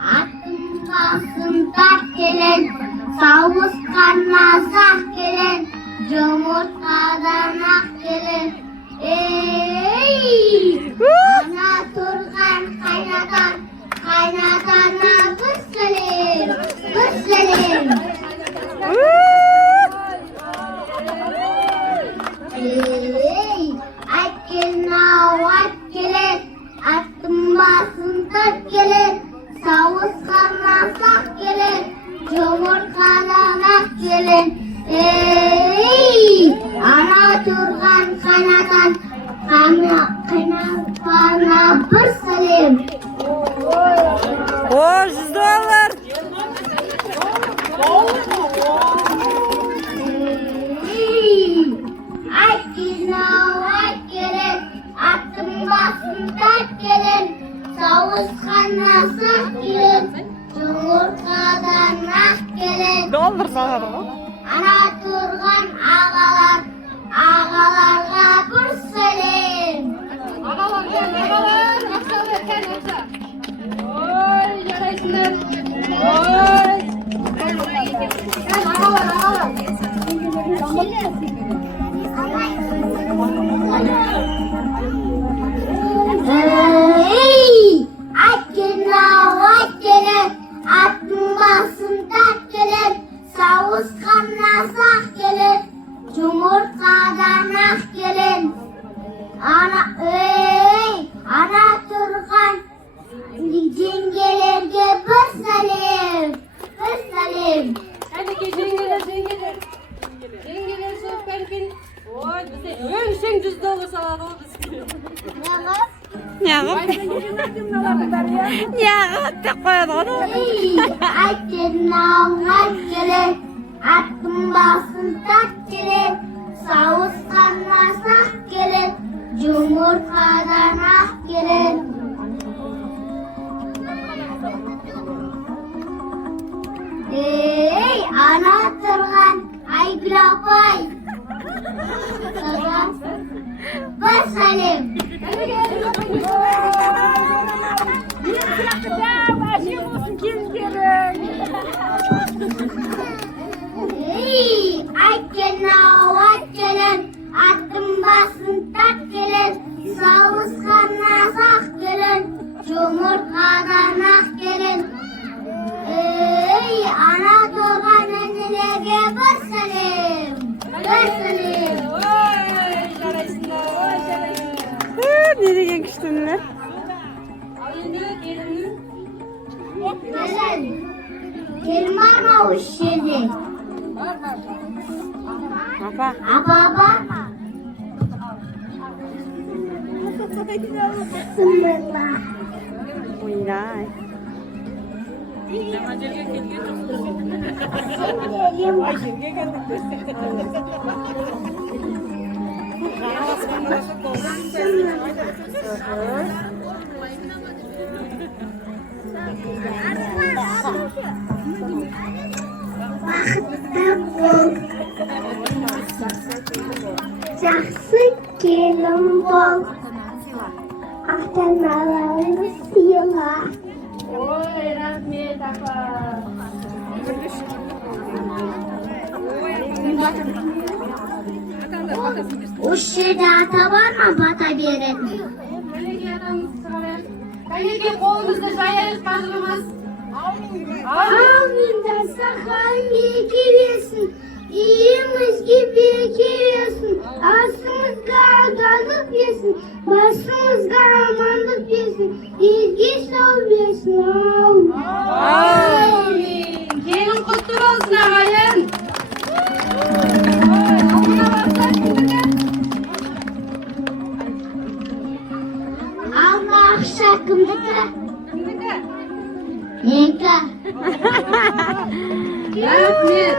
аттың басында келін, сауысқан назақ келін, жұмыртқадан ақ келін. Ана тұрған қайнатан, қайнатана бір сәлем, бір сәлем. Айт келін ау, айт келін, аттың басында келін, сауысқан назақ келін, жұмыртқадан ақ келін. Ана тұрған қайнатан, қайнатана бір сәлем. $100. Айт келін ау, айт келін, аттың басында келін, сауысқан назақ келін, жұмыртқадан ақ келін. $1 сағады ғой. Ана тұрған ағалар, ағаларға бір сәлем. Ағалар, ақша кәл ақша. Ой, жарайсыңдар. Ой. Ағалар. Айт келін ау, айт келін, аттың басында келін, сауысқан назақ келін, жұмыртқадан ақ келін. Ана тұрған жеңгелерге бір сәлем, бір сәлем. Әнеке жеңгелер. Жеңгелер соқ бәлкін. Ой, бізде өңшең $100 салады ғой бізге. Неғып деп қояды ғой. Айт келін ау, айт келін, аттың басында келін, сауысқан назақ келін, жұмыртқадан ақ келін. Ана тұрған Айгүл апай, бір сәлем. Айт келін ау, айт келін, аттың басында келін, сауысқан назақ келін, жұмыртқадан ақ келін. Ана тұрған інілерге бір сәлем, бір сәлем. Ой, жарайсыңдар. Не деген күштілер. Ал енді келіннің Келін бар ма осы жерде? бар. Апа. Апа бар ма? Bismillah. Ойрай. Жаңа жерге келген Бақытты бол, жақсы келін бол, ата-аналарыңды сыйла. Ой, рахмет апа. Осы жерде ата бар ма бата беретін? Әнеке атамыз сұрайық. Әнеке қолыңызды жайайық қажымас. Амин, дастархан береке берсін, үйімізге береке берсін, асымызға адалдық берсін, басымызға амандық берсін, елге сау берсін. Амин. Келін құтты болсын ағайын. Алма ақша кімдікі? Кімдікі? Екі. Рахмет.